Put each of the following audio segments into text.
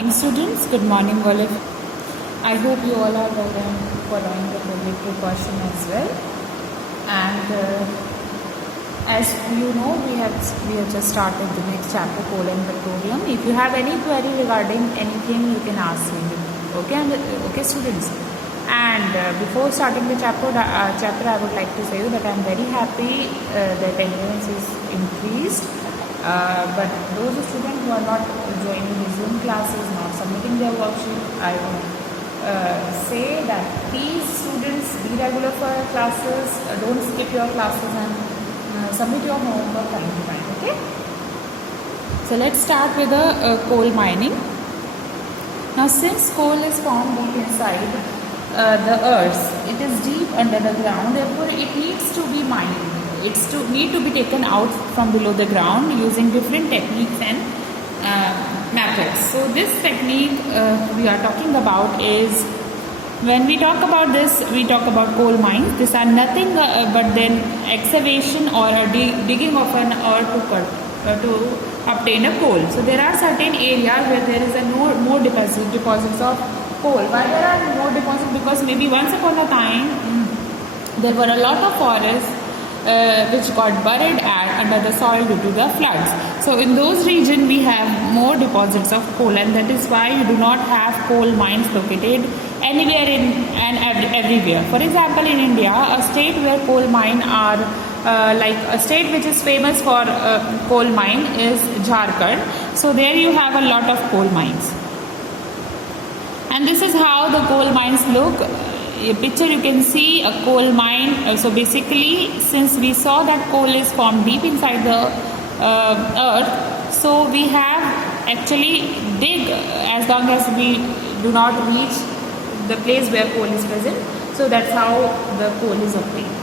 Morning students, good morning all of you. I hope you all are well and following the COVID precaution as well. And as you know, we have just started the next chapter, coal and petroleum. If you have any query regarding anything, you can ask me. Okay students. And before starting the chapter, I would like to say that I am very happy that attendance is increased. But those students who are not joining the Zoom classes, not submitting their worksheet, I would say that please students be regular for your classes, don't skip your classes and submit your homework time to time, okay? So let's start with the coal mining. Now since coal is found deep inside the earth, it is deep under the ground, therefore it needs to be mined. It's need to be taken out from below the ground using different techniques and methods. So this technique we are talking about is, when we talk about this, we talk about coal mines. These are nothing but then excavation or a digging of an earth to obtain a coal. So there are certain areas where there is a more deposits of coal. Why there are more deposits? Because maybe once upon a time there were a lot of forests which got buried under the soil due to the floods. So in those regions we have more deposits of coal, and that is why you do not have coal mines located anywhere and everywhere. For example, in India, a state where coal mines are like a state which is famous for coal mine is Jharkhand. So there you have a lot of coal mines, and this is how the coal mines look. A picture you can see a coal mine. So basically, since we saw that coal is formed deep inside the earth, so we have actually dig as long as we do not reach the place where coal is present. So that's how the coal is obtained.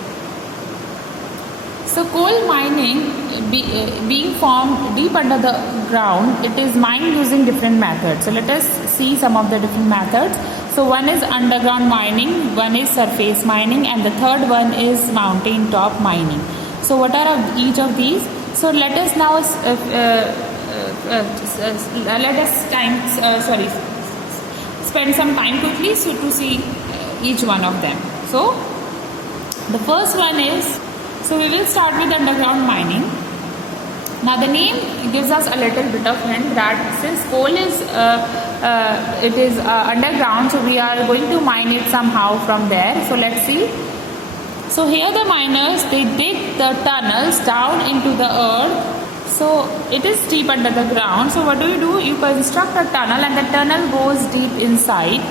So coal mining being formed deep under the ground, it is mined using different methods. So let us see some of the different methods. So one is underground mining, one is surface mining, and the third one is mountain top mining. So what are each of these? So let us now spend some time quickly to see each one of them. So the first one is, so we will start with underground mining. Now the name gives us a little bit of hint that since coal is underground, so we are going to mine it somehow from there. So let's see. So here the miners, they dig the tunnels down into the earth. So it is deep under the ground. So what do? You construct a tunnel, and the tunnel goes deep inside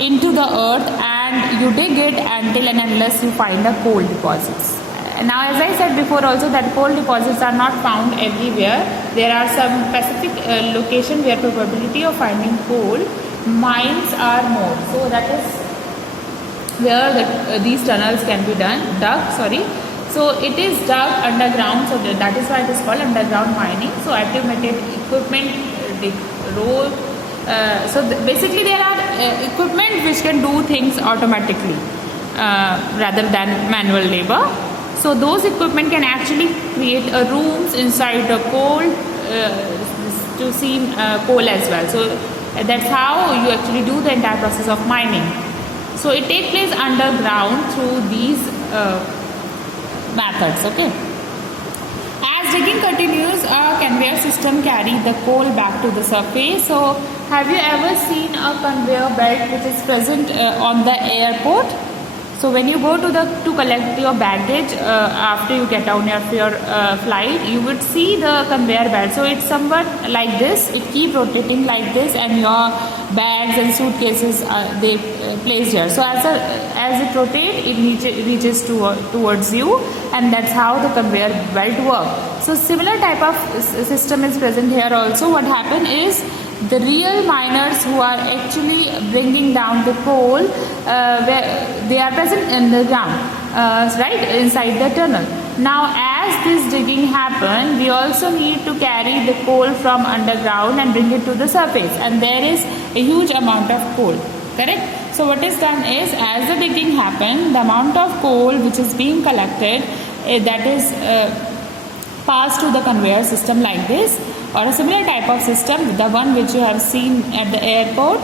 into the earth, and you dig it until and unless you find a coal deposits. Now, as I said before also, that coal deposits are not found everywhere. There are some specific location where probability of finding coal mines are more. So that is where these tunnels can be dug. So it is dug underground. So that is why it is called underground mining. So automated equipment, basically there are equipment which can do things automatically rather than manual labor. So those equipment can actually create rooms inside the coal to see coal as well. So that's how you actually do the entire process of mining. So it takes place underground through these methods. Okay. As digging continues, a conveyor system carries the coal back to the surface. So have you ever seen a conveyor belt which is present on the airport? So when you go to collect your baggage after you get on your flight, you would see the conveyor belt. So it's somewhat like this. It keeps rotating like this, and your bags and suitcases they placed here. So as it rotates, it reaches towards you, and that's how the conveyor belt works. So similar type of system is present here also. What happened is, the real miners who are actually bringing down the coal, where they are present in the ground, right inside the tunnel. Now as this digging happens, we also need to carry the coal from underground and bring it to the surface, and there is a huge amount of coal, correct? So what is done is, as the digging happens, the amount of coal which is being collected, that is passed to the conveyor system like this, or a similar type of system, the one which you have seen at the airport,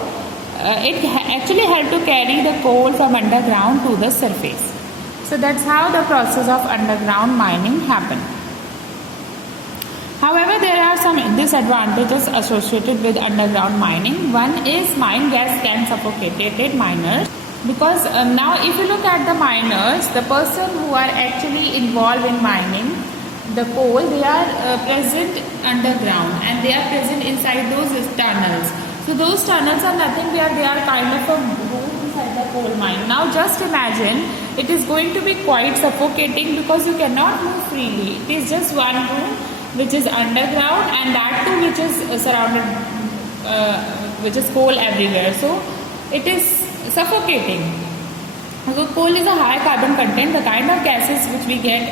it actually helped to carry the coal from underground to the surface. So that's how the process of underground mining happened. However, there are some disadvantages associated with underground mining. One is mine gas can suffocate miners, because now if you look at the miners, the person who are actually involved in mining the coal, they are present underground and they are present inside those tunnels. So those tunnels are nothing but they are kind of a room inside the coal mine. Now just imagine, it is going to be quite suffocating because you cannot move freely. It is just one room which is underground, and that too which is surrounded, which is coal everywhere. So it is suffocating. So coal is a high carbon content. The kind of gases which we get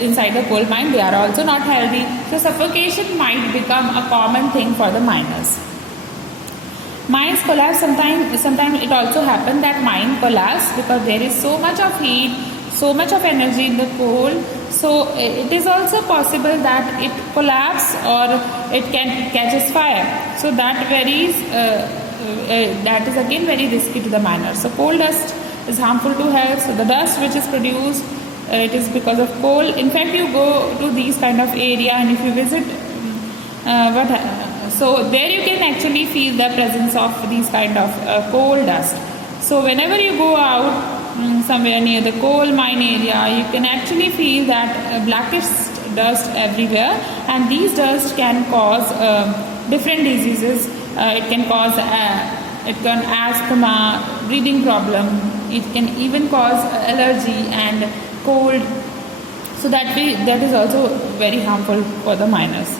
inside the coal mine, they are also not healthy. So suffocation might become a common thing for the miners. Mines collapse. Sometimes it also happens that mine collapse because there is so much of heat, so much of energy in the coal. So it is also possible that it collapse or it can catches fire. So that varies. That is again very risky to the miners. So coal dust is harmful to health. So the dust which is produced, it is because of coal. In fact, you go to these kind of area and if you visit, so there you can actually feel the presence of these kind of coal dust. So whenever you go out somewhere near the coal mine area, you can actually feel that blackish dust everywhere, and these dust can cause different diseases. It can cause asthma, breathing problem. It can even cause allergy and cold. So that is also very harmful for the miners,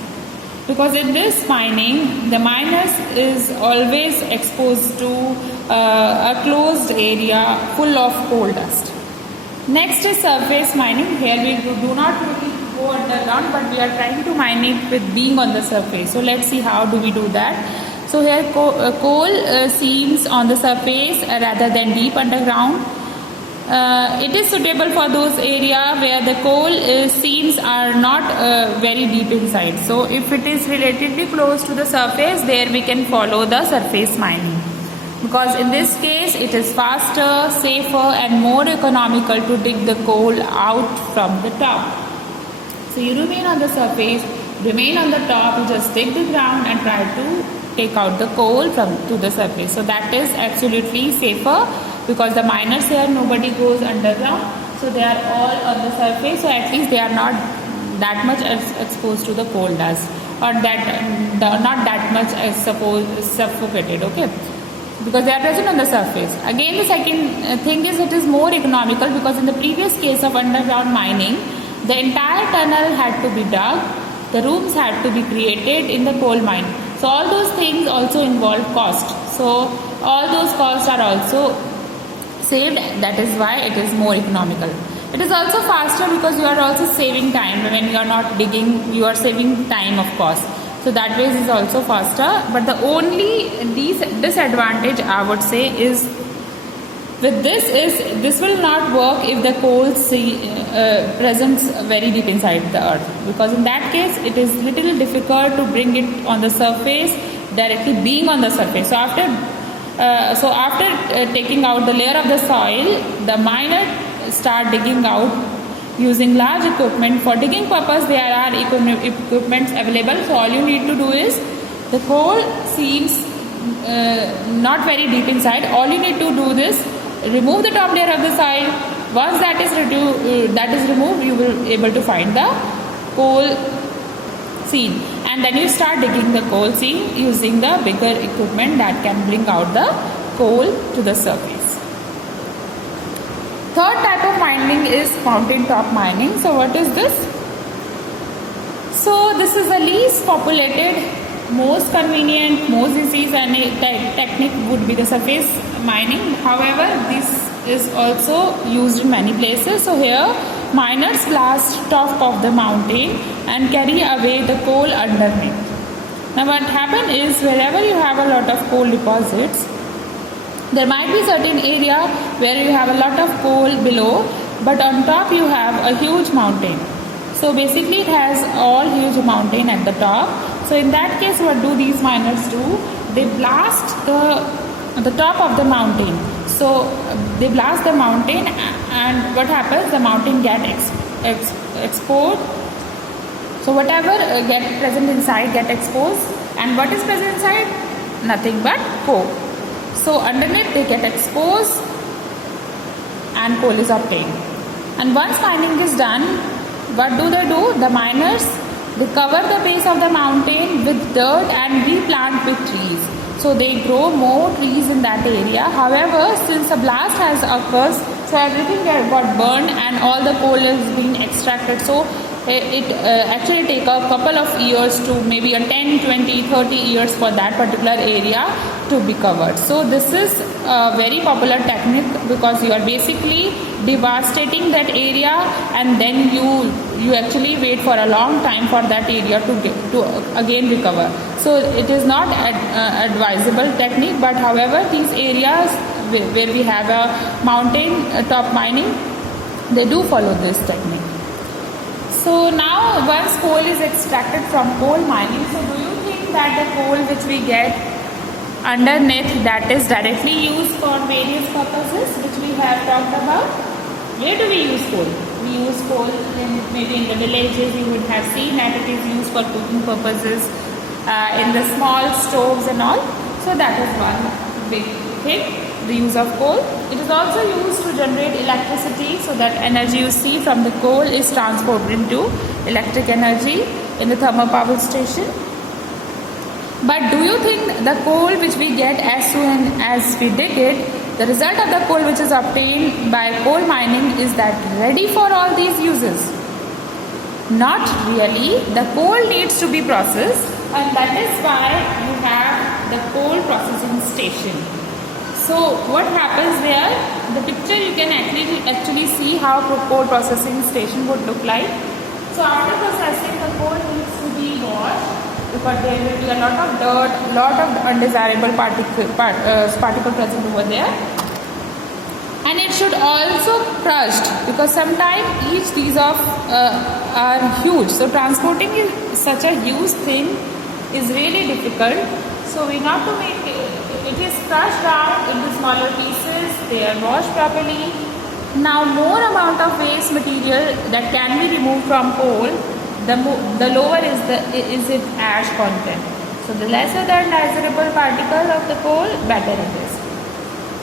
because in this mining the miners is always exposed to a closed area full of coal dust. Next is surface mining. Here we do not really go underground, but we are trying to mine it with being on the surface. So let's see how do we do that. So here coal seams on the surface rather than deep underground. It is suitable for those areas where the coal seams are not very deep inside. So if it is relatively close to the surface, there we can follow the surface mining, because in this case it is faster, safer and more economical to dig the coal out from the top. So you remain on the surface, remain on the top, you just dig the ground and try to take out the coal to the surface. So that is absolutely safer, because the miners here, nobody goes underground, so they are all on the surface. So at least they are not that much exposed to the coal dust, or not that much suffocated. Okay, because they are present on the surface. Again, the second thing is it is more economical, because in the previous case of underground mining, the entire tunnel had to be dug, the rooms had to be created in the coal mine. So all those things also involve cost. So all those costs are also saved. That is why it is more economical. It is also faster, because you are also saving time. When you are not digging, you are saving time of course. So that way is also faster. But the only disadvantage I would say is with this will not work if the coal presents very deep inside the earth, because in that case it is little difficult to bring it on the surface, directly being on the surface. So after taking out the layer of the soil, the miner start digging out using large equipment. For digging purpose there are equipments available. So all you need to do is, the coal seems not very deep inside, all you need to do this, remove the top layer of the soil. Once that is removed, you will be able to find the coal seam, and then you start digging the coal seam using the bigger equipment that can bring out the coal to the surface. Third type of mining is mountain top mining. So what is this? So this is the least populated, most convenient, most easy technique would be the surface mining. However, this is also used in many places. So here miners blast top of the mountain and carry away the coal underneath. Now what happens is, wherever you have a lot of coal deposits, there might be certain area where you have a lot of coal below, but on top you have a huge mountain. So basically it has all huge mountain at the top. So in that case, what do these miners do? They blast the top of the mountain. So they blast the mountain, and what happens? The mountain get exposed. So whatever get present inside get exposed, and what is present inside? Nothing but coal. So underneath they get exposed, and coal is obtained. And once mining is done, what do? The miners, they cover the base of the mountain with dirt and replant with trees. So they grow more trees in that area. However, since a blast has occurred, so everything got burned and all the coal is being extracted. So it actually take a couple of years to maybe a 10, 20, 30 years for that particular area to be covered. So this is a very popular technique, because you are basically devastating that area, and then you actually wait for a long time for that area to again recover. So it is not advisable technique, but however these areas where we have a mountain top mining, they do follow this technique. So now once coal is extracted from coal mining, so do you think that the coal which we get underneath, that is directly used for various purposes which we have talked about? Where do we use coal? We use coal maybe in the villages. You would have seen that it is used for cooking purposes, in the small stoves and all. So that is one big thing, the use of coal. It is also used to generate electricity, so that energy you see from the coal is transported into electric energy in the thermal power station. But do you think the coal which we get as soon as we dig it, the result of the coal which is obtained by coal mining, is that ready for all these uses? Not really. The coal needs to be processed, and that is why you have the coal processing station. So what happens there? The picture you can actually see how the coal processing station would look like. So after processing, the coal needs to be washed, because there will be a lot of dirt, lot of undesirable particle present over there. And it should also crushed, because sometimes each piece of are huge. So transporting is such a huge thing is really difficult. So we have to make it is crushed down into smaller pieces. They are washed properly. Now more amount of waste material that can be removed from coal, the lower is its ash content. So the lesser the undesirable particle of the coal, better it is,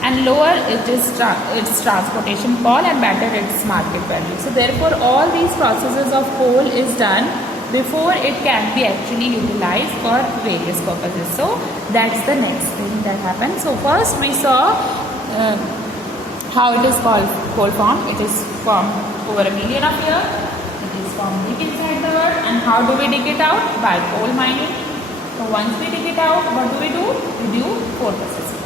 and lower its transportation cost, and better its market value. So therefore all these processes of coal is done before it can be actually utilized for various purposes. So that's the next thing that happens. So first we saw how it is called coal formed. It is formed over a million of years. It is formed deep inside the earth. And how do we dig it out? By coal mining. So once we dig it out, what do? We do coal processing.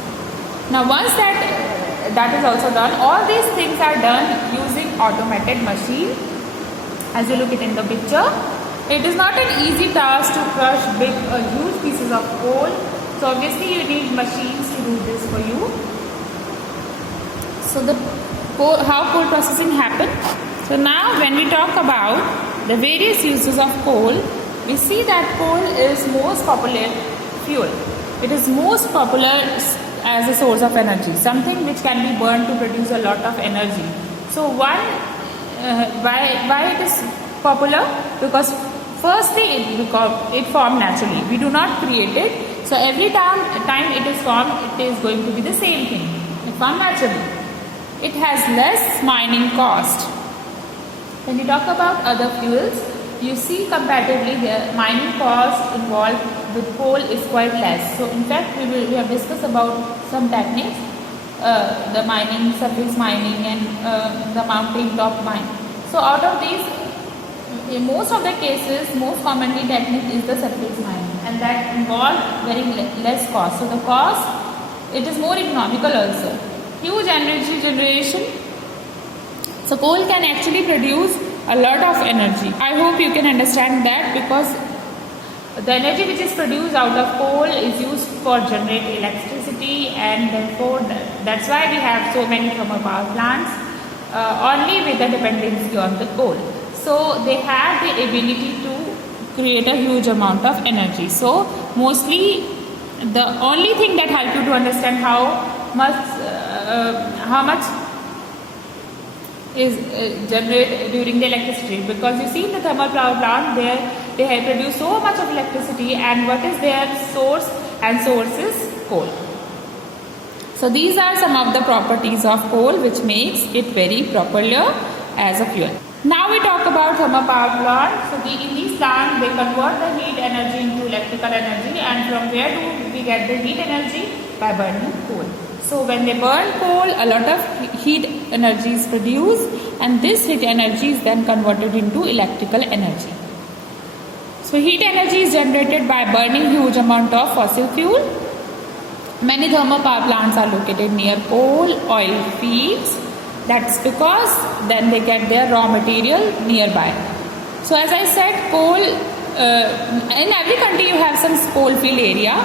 Now once that is also done, all these things are done using automated machine. As you look it in the picture, it is not an easy task to crush huge pieces of coal. So obviously you need machines to do this for you. So how coal processing happens. So now when we talk about the various uses of coal, we see that coal is most popular fuel. It is most popular as a source of energy, something which can be burned to produce a lot of energy. So why it is popular? Because firstly it formed naturally. We do not create it. So every time it is formed, it is going to be the same thing. It formed naturally. It has less mining cost. When you talk about other fuels, you see comparatively the mining cost involved with coal is quite less. So in fact we have discussed about some techniques, the mining, surface mining, and the mountain top mining. So out of these, in most of the cases, most commonly technique is the surface mining, and that involves very less cost. So the cost, it is more economical also. Huge energy generation. So coal can actually produce a lot of energy. I hope you can understand that, because the energy which is produced out of coal is used for generating electricity, and therefore that's why we have so many thermal power plants, only with the dependency on the coal. so they have the ability to create a huge amount of energy. So mostly the only thing that helps you to understand how much is generated during the electricity, because you see in the thermal power plant they have produced so much of electricity, and what is their source? And source is coal. So these are some of the properties of coal which makes it very popular as a fuel. Now we talk about thermal power plant. So in these plants they convert the heat energy into electrical energy, and from where do we get the heat energy? By burning coal. So when they burn coal, a lot of heat energy is produced, and this heat energy is then converted into electrical energy. So heat energy is generated by burning huge amount of fossil fuel. Many thermal power plants are located near coal, oil fields. That's because then they get their raw material nearby. So as I said, coal, in every country you have some coal field area.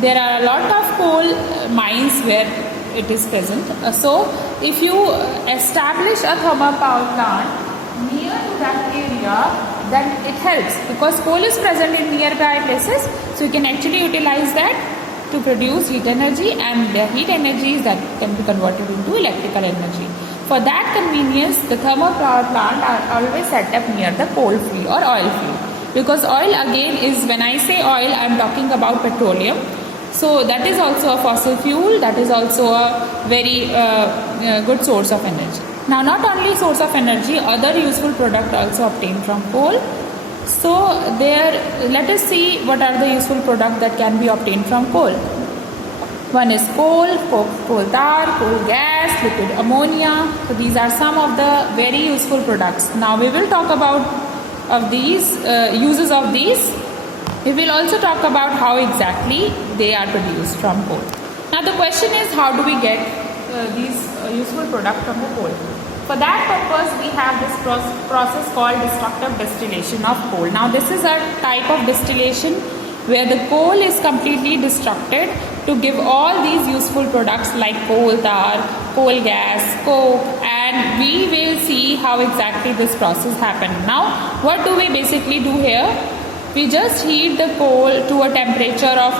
There are a lot of coal mines where it is present. So if you establish a thermal power plant near to that area, then it helps, because coal is present in nearby places. So you can actually utilize that to produce heat energy, and the heat energy that can be converted into electrical energy. For that convenience, the thermal power plant are always set up near the coal field or oil field, because oil again is, when I say oil, I am talking about petroleum. So that is also a fossil fuel, that is also a very good source of energy. Now not only source of energy, other useful product also obtained from coal. So let us see what are the useful products that can be obtained from coal. One is coal tar, coal gas, liquid ammonia. So these are some of the very useful products. Now we will talk about these uses of these. We will also talk about how exactly they are produced from coal. Now the question is, how do we get these useful products from the coal? For that purpose, we have this process called destructive distillation of coal. Now this is a type of distillation where the coal is completely destructed to give all these useful products like coal tar, coal gas, coke, and we will see how exactly this process happened. Now what do we basically do here? We just heat the coal to a temperature of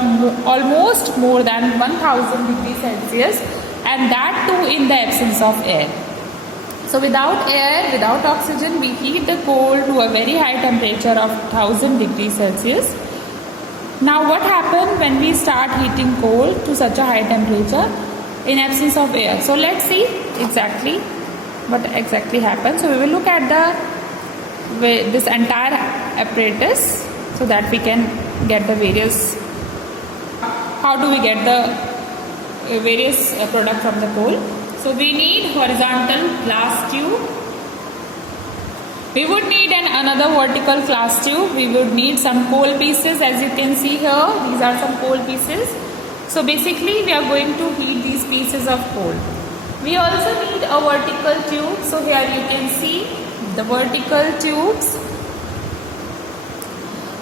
almost more than 1000 degrees Celsius, and that too in the absence of air. So without air, without oxygen, we heat the coal to a very high temperature of 1000 degrees Celsius. Now what happens when we start heating coal to such a high temperature in absence of air? So let's see exactly what exactly happens. So we will look at this entire apparatus so that we can get the various, how do we get the various product from the coal. So we need horizontal glass tube. We would need another vertical glass tube. We would need some coal pieces, as you can see here. These are some coal pieces. So basically we are going to heat these pieces of coal. We also need a vertical tube. So here you can see the vertical tubes.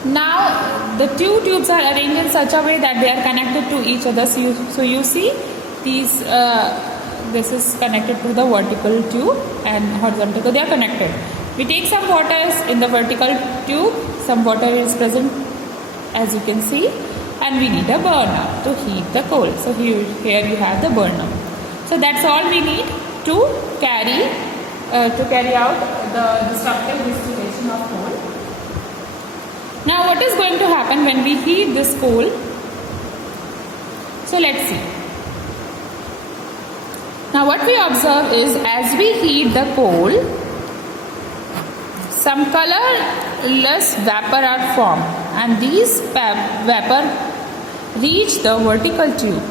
Now the two tubes are arranged in such a way that they are connected to each other. So you see these. This is connected to the vertical tube and horizontal, so they are connected. We take some water in the vertical tube, some water is present as you can see, and we need a burner to heat the coal. So here you have the burner. So that's all we need to carry out the destructive distillation of coal. Now what is going to happen when we heat this coal? So let's see. Now what we observe is, as we heat the coal, some colorless vapor are formed, and these vapor reach the vertical tube,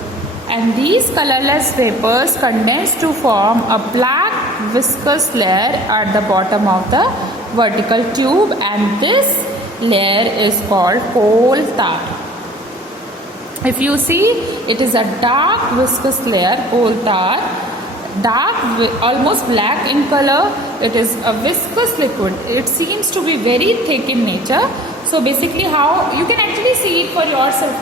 and these colorless vapors condense to form a black viscous layer at the bottom of the vertical tube, and this layer is called coal tar. If you see, it is a dark viscous layer, coal tar, dark, almost black in color. It is a viscous liquid. It seems to be very thick in nature. So basically how you can actually see it for yourself,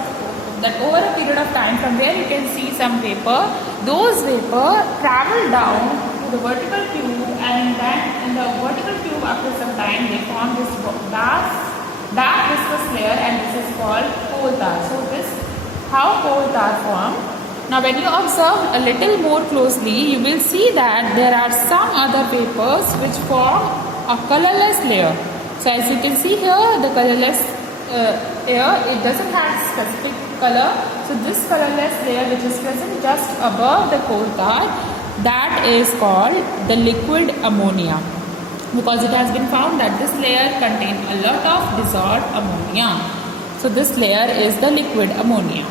that over a period of time, from where you can see some vapor, those vapor travel down to the vertical tube, and then in the vertical tube after some time they form this dark viscous layer, and this is called coal tar. So this how coal tar formed. Now when you observe a little more closely, you will see that there are some other vapors which form a colorless layer. So as you can see here, the colorless layer, it doesn't have specific color. So this colorless layer which is present just above the coal tar, that is called the liquid ammonia, because it has been found that this layer contains a lot of dissolved ammonia. So this layer is the liquid ammonia.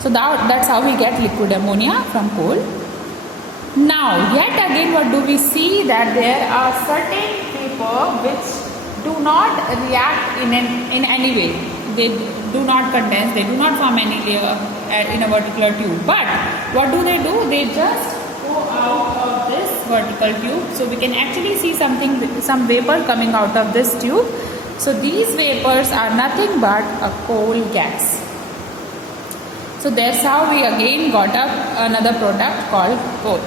So that's how we get liquid ammonia from coal. Now yet again what do we see, that there are certain vapor which do not react in any way. They do not condense, they do not form any layer in a vertical tube. But what do? They just go out of this vertical tube. So we can actually see some vapor coming out of this tube. So these vapors are nothing but a coal gas. So that's how we again got up another product called coal.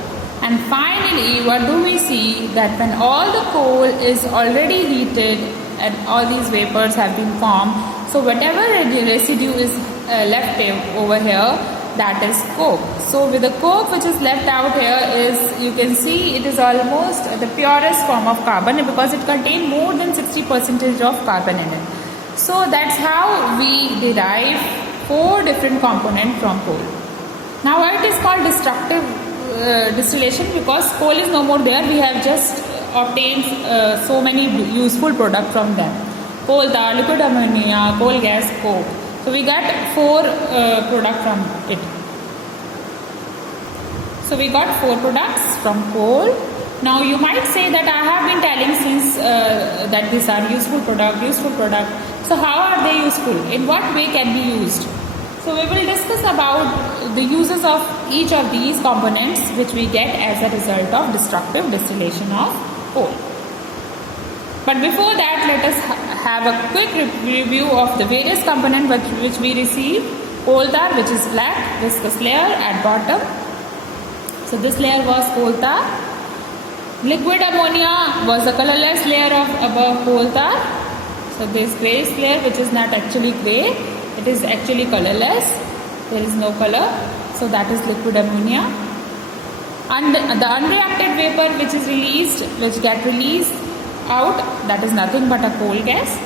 And finally, what do we see, that when all the coal is already heated and all these vapors have been formed, so whatever residue is left over here, that is coke. So with the coke which is left out here is, you can see it is almost the purest form of carbon, because it contains more than 60% of carbon in it. So that's how we derive 4 different components from coal. Now why it is called destructive distillation? Because coal is no more there, we have just obtained so many useful products from them. Coal tar, liquid ammonia, coal gas, coke. So we got 4 products from it. So we got 4 products from coal. Now you might say that I have been telling since that these are useful product. So how are they useful? In what way can be used? So we will discuss about the uses of each of these components which we get as a result of destructive distillation of coal. But before that, let us have a quick review of the various components which we receive. Coal tar, which is black viscous layer at bottom. So this layer was coal tar. Liquid ammonia was the colorless layer of above coal tar. So this grayish layer, which is not actually grey, it is actually colorless. There is no color. So that is liquid ammonia. And the unreacted vapor which get released out, that is nothing but a coal gas.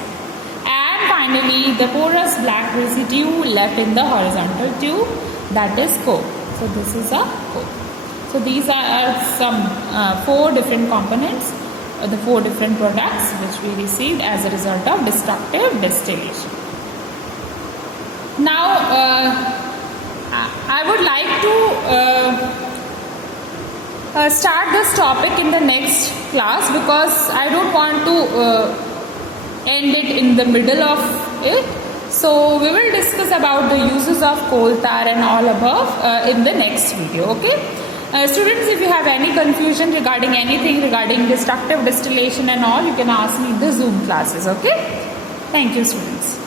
And finally the porous black residue left in the horizontal tube, that is coke. So this is a coke. So these are some 4 different components, the 4 different products which we received as a result of destructive distillation. Now I would like to start this topic in the next class, because I don't want to end it in the middle of it. So we will discuss about the uses of coal tar and all above in the next video. Okay. Students, if you have any confusion regarding anything regarding destructive distillation and all, you can ask me in the Zoom classes. Okay. Thank you, students.